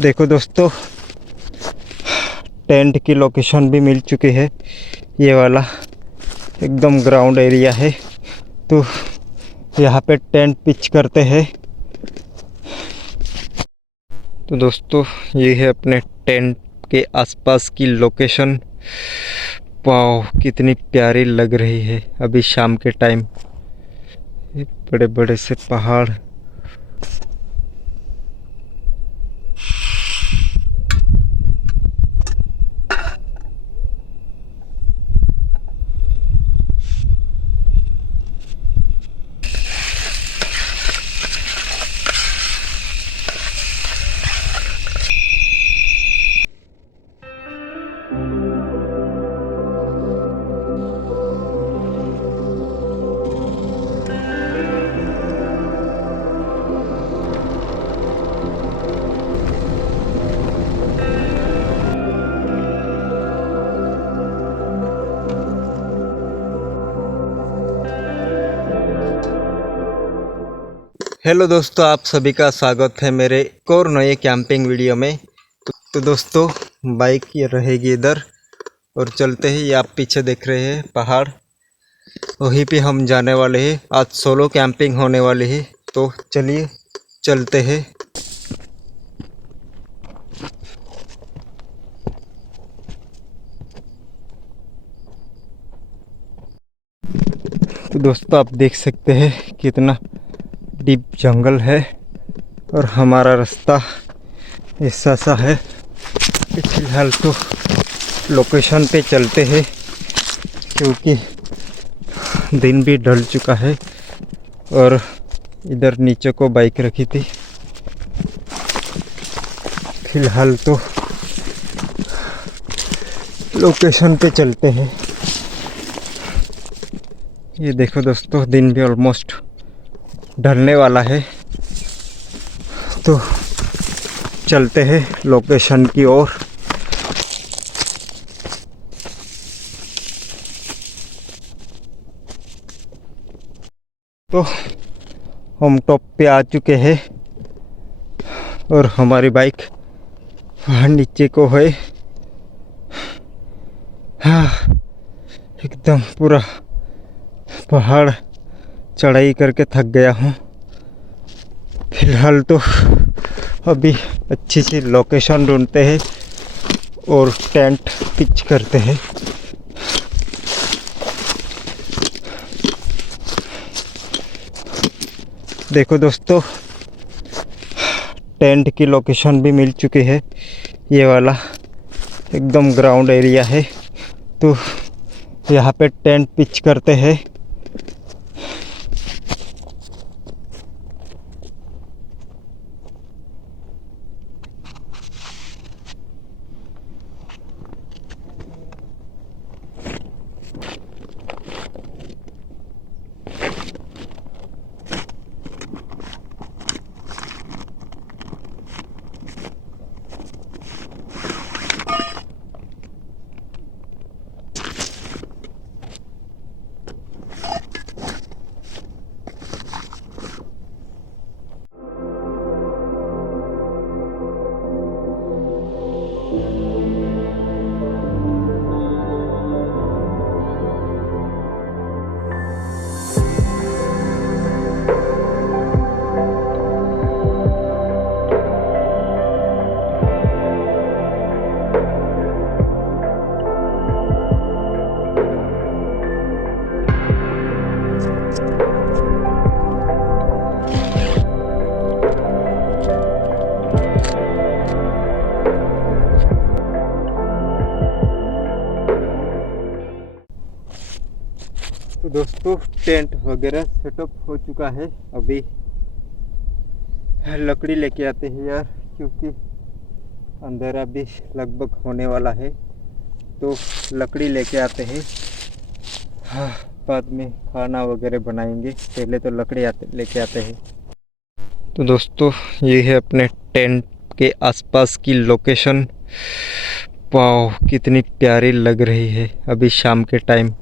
देखो दोस्तों, टेंट की लोकेशन भी मिल चुकी है। ये वाला एकदम ग्राउंड एरिया है, तो यहाँ पे टेंट पिच करते हैं। तो दोस्तों, ये है अपने टेंट के आसपास की लोकेशन। वाह, कितनी प्यारी लग रही है अभी शाम के टाइम। बड़े बड़े से पहाड़। हेलो दोस्तों, आप सभी का स्वागत है मेरे एक और नए कैंपिंग वीडियो में। तो दोस्तों, बाइक ये रहेगी इधर और चलते ही ये आप पीछे देख रहे हैं पहाड़, वहीं पे हम जाने वाले हैं। आज सोलो कैंपिंग होने वाली है, तो चलिए चलते हैं। तो दोस्तों, आप देख सकते हैं कितना डीप जंगल है और हमारा रास्ता ऐसा सा है। फिलहाल तो लोकेशन पे चलते हैं क्योंकि दिन भी ढल चुका है और इधर नीचे को बाइक रखी थी। फिलहाल तो लोकेशन पे चलते हैं। ये देखो दोस्तों, दिन भी ऑलमोस्ट ढलने वाला है, तो चलते हैं लोकेशन की ओर। तो हम टॉप पे आ चुके हैं और हमारी बाइक वहाँ नीचे को है। हाँ, एकदम पूरा पहाड़ चढ़ाई करके थक गया हूँ। फिलहाल तो अभी अच्छी सी लोकेशन ढूंढते हैं और टेंट पिच करते हैं। देखो दोस्तों, टेंट की लोकेशन भी मिल चुकी है। ये वाला एकदम ग्राउंड एरिया है, तो यहाँ पे टेंट पिच करते हैं। तो दोस्तों, टेंट वगैरह सेटअप हो चुका है। अभी लकड़ी लेके आते हैं यार, क्योंकि अंधेरा भी लगभग होने वाला है, तो लकड़ी लेके आते हैं। हाँ, बाद में खाना वगैरह बनाएंगे, पहले तो लकड़ी लेके आते हैं। तो दोस्तों, ये है अपने टेंट के आसपास की लोकेशन। वाह, कितनी प्यारी लग रही है अभी शाम के टाइम।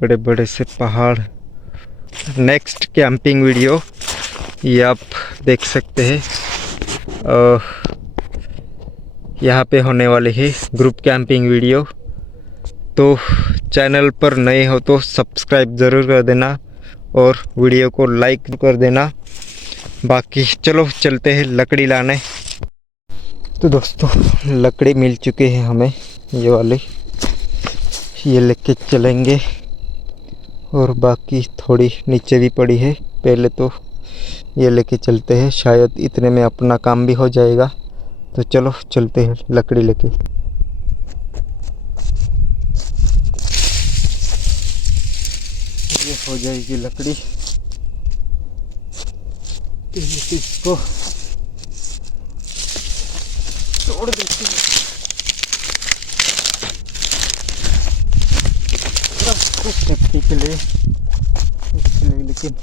बड़े बड़े से पहाड़। नेक्स्ट कैंपिंग वीडियो ये आप देख सकते हैं। यहाँ पे होने वाली है ग्रुप कैंपिंग वीडियो। तो चैनल पर नए हो तो सब्सक्राइब ज़रूर कर देना और वीडियो को लाइक कर देना। बाकी चलो चलते हैं लकड़ी लाने। तो दोस्तों लकड़ी मिल चुके हैं हमें, ये वाले, ये लेके चलेंगे। और बाकी थोड़ी नीचे भी पड़ी है, पहले तो ये लेके चलते हैं, शायद इतने में अपना काम भी हो जाएगा। तो चलो चलते हैं लकड़ी लेके। ये हो जाएगी लकड़ी, इसको तोड़ देते हैं सेफ्टी के लिए, इसलिए। लेकिन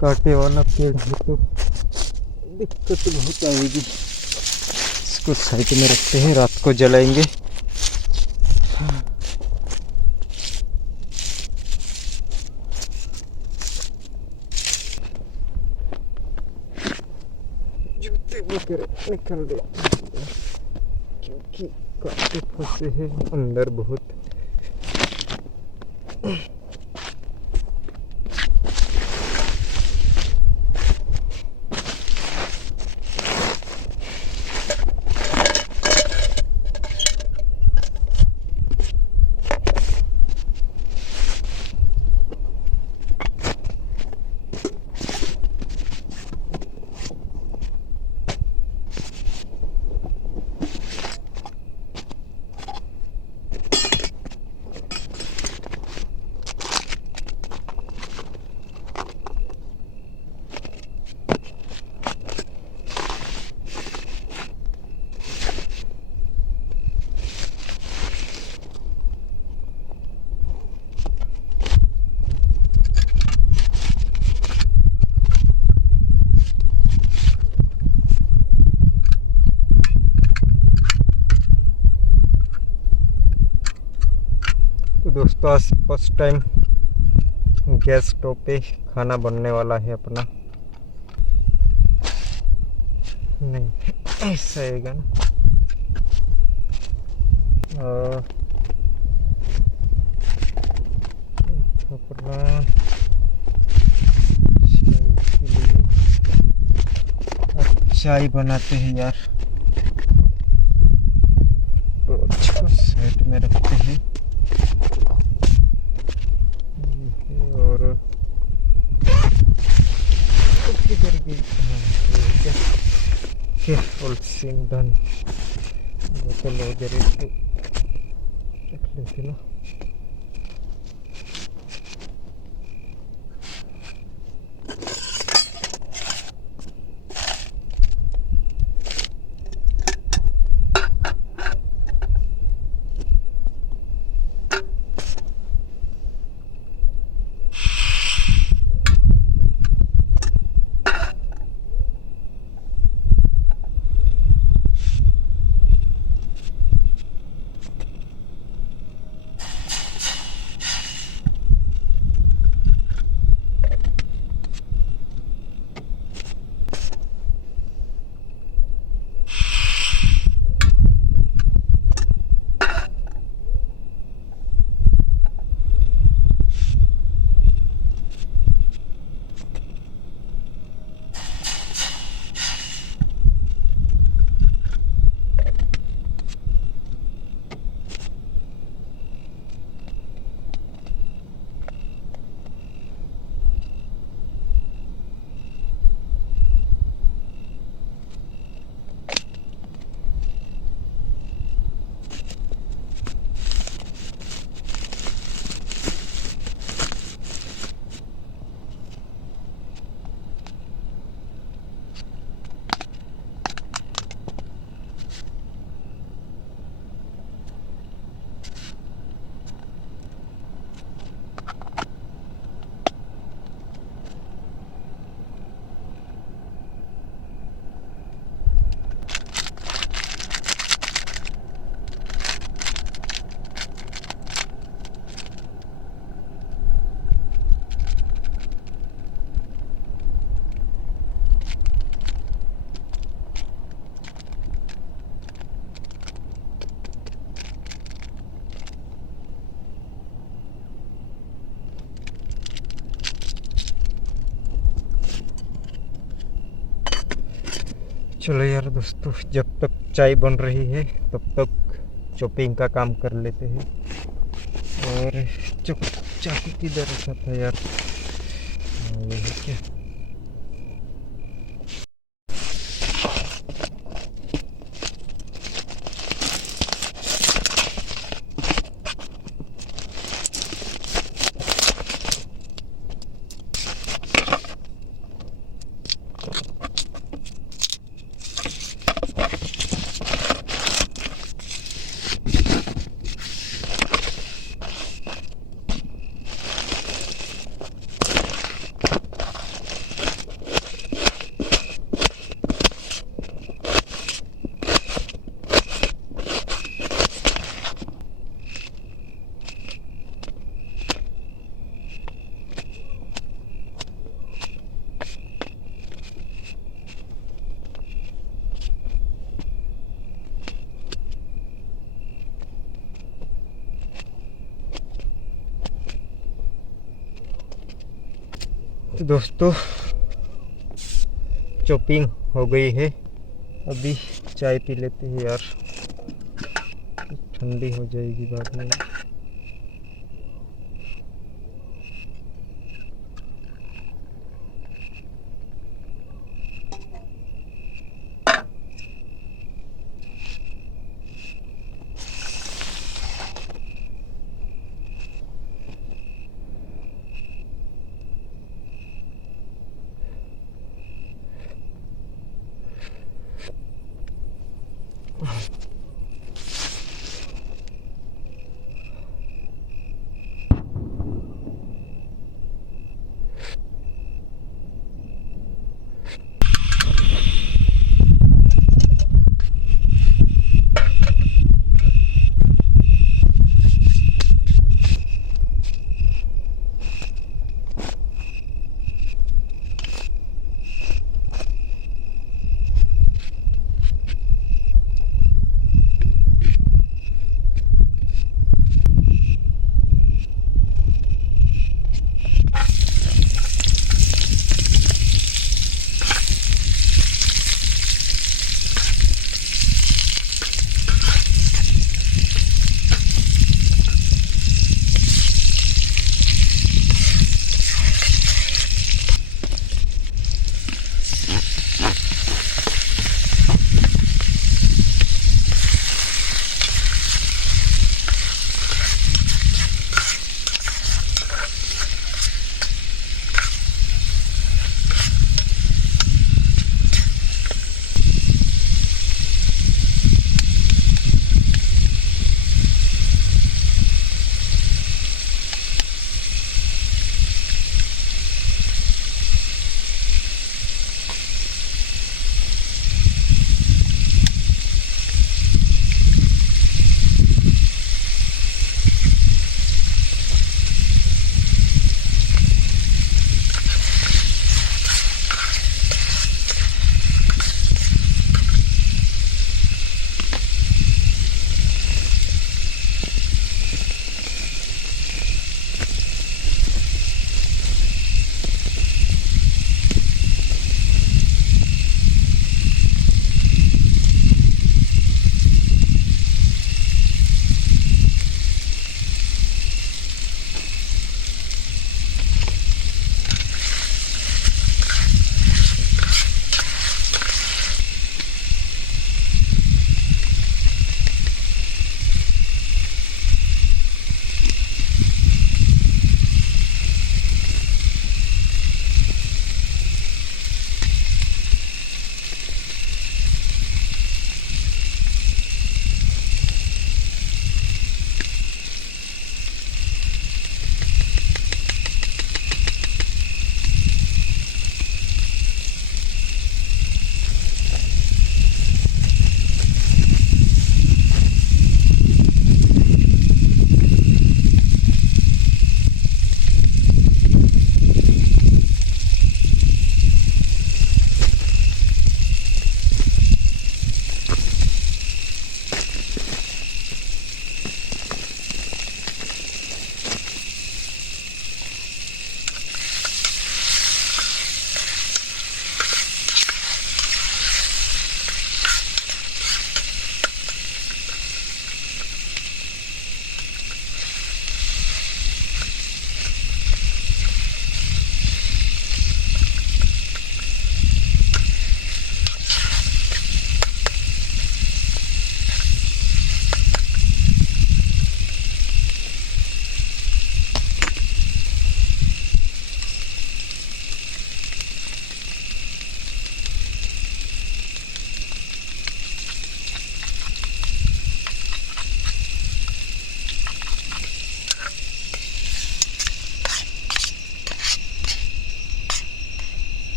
कांटे वाला पेड़ है तो दिक्कत बहुत आएगी। इसको साइड में रखते हैं, रात को जलाएंगे। जूते वगैरह निकल देते हैं क्योंकि कांटे फंसे हैं अंदर बहुत। दोस्तों आज फर्स्ट टाइम गैस स्टोव पे खाना बनने वाला है अपना। नहीं ऐसा आएगा ना। अपना चाय बनाते हैं यार, तो इसको साइड में रखते हैं। और किधर गई? All scene done. बोतल वगैरह रख लेते ना। चलो यार दोस्तों, जब तक चाय बन रही है तब तक चॉपिंग का काम कर लेते हैं। और चाकू किधर रखा था यार? ये है क्या? तो दोस्तों, चॉपिंग हो गई है। अभी चाय पी लेते हैं यार, ठंडी हो जाएगी बाद में।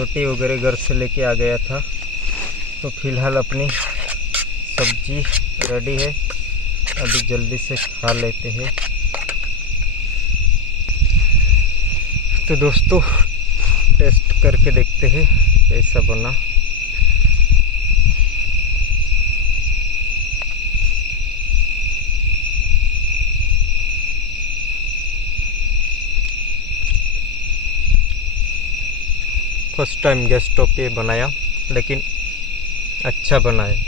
रोटी वगैरह घर से लेके आ गया था। तो फिलहाल अपनी सब्जी रेडी है, अभी जल्दी से खा लेते हैं। तो दोस्तों टेस्ट करके देखते हैं कैसा बना। फर्स्ट टाइम गैस स्टोव पे बनाया, लेकिन अच्छा बना है,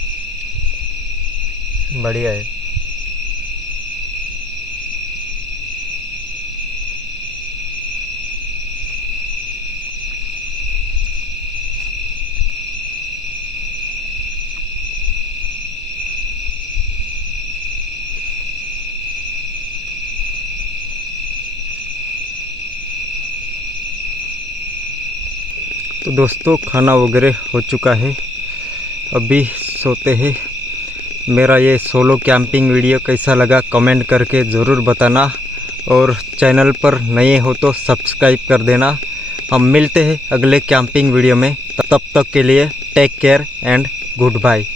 बढ़िया है। तो दोस्तों खाना वगैरह हो चुका है, अभी सोते हैं। मेरा ये सोलो कैंपिंग वीडियो कैसा लगा कमेंट करके ज़रूर बताना, और चैनल पर नए हो तो सब्सक्राइब कर देना। हम मिलते हैं अगले कैंपिंग वीडियो में, तब तक के लिए take care and good bye.